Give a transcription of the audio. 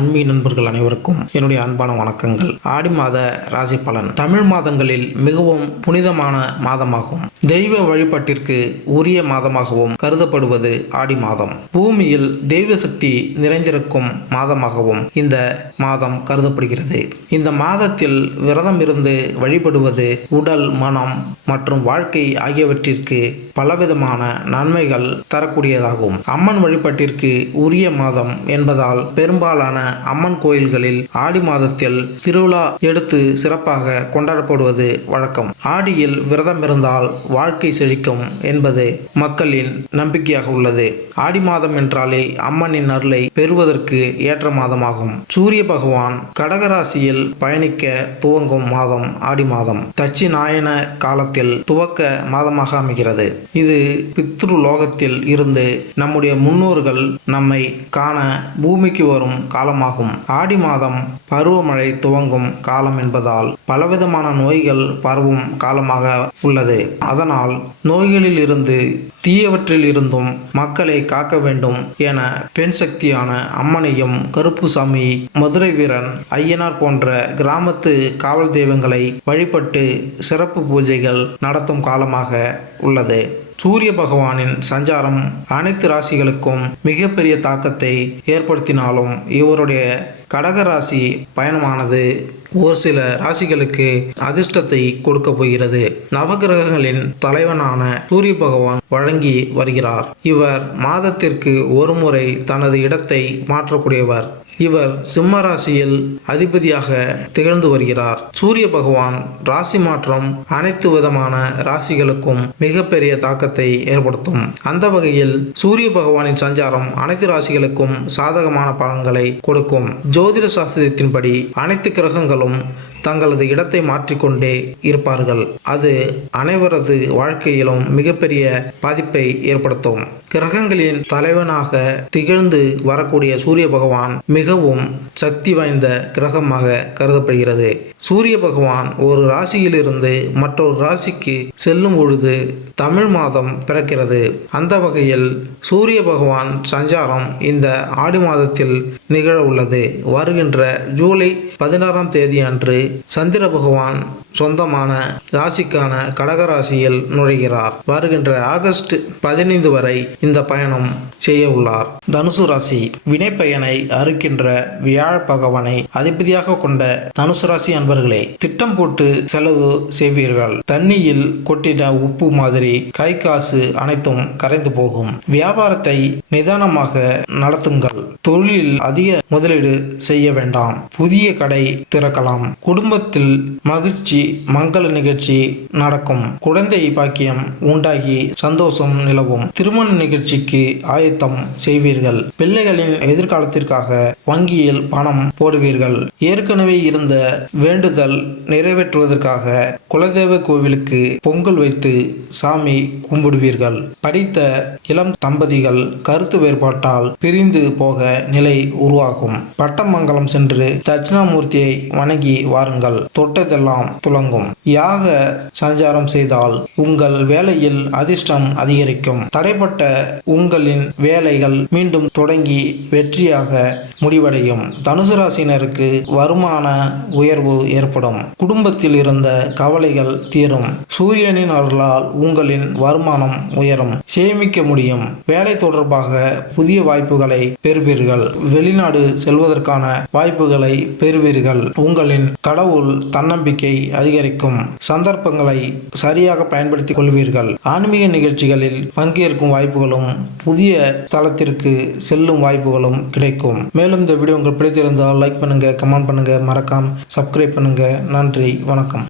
ஆன்மீக நண்பர்கள் அனைவருக்கும் என்னுடைய அன்பான வணக்கங்கள். ஆடி மாத ராசி பலன். தமிழ் மாதங்களில் மிகவும் புனிதமான மாதமாகும். தெய்வ வழிபாட்டிற்கு உரிய மாதமாகவும் கருதப்படுவது ஆடி மாதம். பூமியில் தெய்வ சக்தி நிறைந்திருக்கும் மாதமாகவும் இந்த மாதம் கருதப்படுகிறது. இந்த மாதத்தில் விரதம் இருந்து வழிபடுவது உடல், மனம் மற்றும் வாழ்க்கை ஆகியவற்றிற்கு பலவிதமான நன்மைகள் தரக்கூடியதாகும். அம்மன் வழிபாட்டிற்கு உரிய மாதம் என்பதால் பெரும்பாலான அம்மன் கோயில்களில் ஆடி மாதத்தில் திருவிழா எடுத்து சிறப்பாக கொண்டாடப்படுவது வழக்கம். ஆடியில் விரதம் இருந்தால் வாழ்க்கை செழிக்கும் என்பது மக்களின் நம்பிக்கையாக உள்ளது. ஆடி மாதம் என்றாலே அம்மனின் அருளை பெறுவதற்கு ஏற்ற மாதமாகும். சூரிய பகவான் கடகராசியில் பயணிக்க துவங்கும் மாதம் ஆடி மாதம். தட்சிணாயன காலத்தில் துவக்க மாதமாக அமைகிறது. இது பித்ரு லோகத்தில் இருந்து நம்முடைய முன்னோர்கள் நம்மை காண பூமிக்கு வரும் காலமாகும். ஆடி மாதம் பருவமழை துவங்கும் காலம் என்பதால் பலவிதமான நோய்கள் பரவும் காலமாக உள்ளது. அதனால் நோய்களில் இருந்து தீயவற்றில் இருந்தும் மக்களை காக்க வேண்டும் என பெண் சக்தியான அம்மனையும், கருப்புசாமி, மதுரை வீரன், ஐயனார் போன்ற கிராமத்து காவல் தெய்வங்களை வழிபட்டு சிறப்பு பூஜைகள் நடத்தும் காலமாக உள்ளது. சூரிய பகவானின் சஞ்சாரம் அனைத்து ராசிகளுக்கும் மிகப்பெரிய தாக்கத்தை ஏற்படுத்தினாலும் இவருடைய கடகராசி பயணமானது ஒரு சில ராசிகளுக்கு அதிர்ஷ்டத்தை கொடுக்க போகிறது. நவகிரகங்களின் தலைவனான சூரிய பகவான் வழங்கி வருகிறார். இவர் மாதத்திற்கு ஒரு முறை தனது இடத்தை மாற்றக்கூடியவர். இவர் சிம்ம ராசியில் அதிபதியாக திகழ்ந்து வருகிறார். சூரிய பகவான் ராசி மாற்றம் அனைத்து விதமான ராசிகளுக்கும் மிகப்பெரிய தாக்கத்தை ஏற்படுத்தும். அந்த வகையில் சூரிய பகவானின் சஞ்சாரம் அனைத்து ராசிகளுக்கும் சாதகமான பலன்களை கொடுக்கும். ஜோதிட சாஸ்திரத்தின்படி அனைத்து கிரகங்களும் தங்களது இடத்தை மாற்றிக்கொண்டே இருப்பார்கள். அது அனைவரது வாழ்க்கையிலும் மிகப்பெரிய பாதிப்பை ஏற்படுத்தும். கிரகங்களின் தலைவனாக திகழ்ந்து வரக்கூடிய சூரிய பகவான் மிகவும் சக்தி வாய்ந்த கிரகமாக கருதப்படுகிறது. சூரிய பகவான் ஒரு ராசியிலிருந்து மற்றொரு ராசிக்கு செல்லும் பொழுது தமிழ் மாதம் பிறக்கிறது. அந்த வகையில் சூரிய பகவான் சஞ்சாரம் இந்த ஆடி மாதத்தில் நிகழ உள்ளது. வருகின்ற ஜூலை 16ஆம் தேதி அன்று சந்திர பகவான் சொந்தமான ராசிக்கான கடகராசியில் நுழைகிறார். வருகின்ற ஆகஸ்ட் 15 வரை இந்த பயணம் செய்ய உள்ளார். தனுசு ராசி. வினைப்பயனை அறுக்கின்ற வியாழ பகவானை அதிபதியாக கொண்ட தனுசு ராசி அன்பர்களே, திட்டம் போட்டு செலவு செய்வீர்கள். தண்ணியில் கொட்டின உப்பு மாதிரி கை காசு அனைத்தும் கரைந்து போகும். வியாபாரத்தை நிதானமாக நடத்துங்கள். தொழிலில் அதிக முதலீடு செய்ய வேண்டாம். புதிய கடை திறக்கலாம். குடும்பத்தில் மகிழ்ச்சி, மங்கள நிகழ்ச்சி நடக்கும். குழந்தை பாக்கியம் உண்டாகி சந்தோஷம் நிலவும். திருமண நிகழ்ச்சிக்கு ஆயத்தம் செய்வீர்கள். பிள்ளைகளின் எதிர்காலத்திற்காக வங்கியில் பணம் போடுவீர்கள். ஏற்கனவே இருந்த வேண்டுதல் நிறைவேற்றுவதற்காக குலதெய்வ கோவிலுக்கு பொங்கல் வைத்து சாமி கும்பிடுவீர்கள். படித்த இளம் தம்பதிகள் கருத்து வேறுபாட்டால் பிரிந்து போக நிலை உருவாகும். பட்டமங்கலம் சென்று தட்சிணாமூர்த்தியை வணங்கி வாருங்கள். தொட்டதெல்லாம் துலங்கும். யாக சஞ்சாரம் செய்தால் உங்கள் வேலையில் அதிர்ஷ்டம் அதிகரிக்கும். தடைப்பட்ட உங்களின் வேலைகள் மீண்டும் தொடங்கி வெற்றியாக முடிவடையும். தனுசு ராசினருக்கு வருமான உயர்வு ஏற்படும். குடும்பத்தில் இருந்த கவலைகள் தீரும். சூரியனின் அருளால் உங்களின் வருமானம் உயரும். சேமிக்க முடியும். வேலை தொடர்பாக புதிய வாய்ப்புகளை பெறுவீர்கள். வெளிநாடு செல்வதற்கான வாய்ப்புகளை பெறுவீர்கள். உங்களின் கடவுள் தன்னம்பிக்கை அதிகரிக்கும். சந்தர்ப்பங்களை சரியாக பயன்படுத்திக் கொள்வீர்கள். ஆன்மீக நிகழ்ச்சிகளில் பங்கேற்கும் வாய்ப்புகளும் புதிய ஸ்தலத்திற்கு செல்லும் வாய்ப்புகளும் கிடைக்கும். மேலும் இந்த வீடியோ உங்களுக்கு பிடித்திருந்தால் லைக் பண்ணுங்க, கமெண்ட் பண்ணுங்க, மறக்காம சப்ஸ்கிரைப் பண்ணுங்க. நன்றி, வணக்கம்.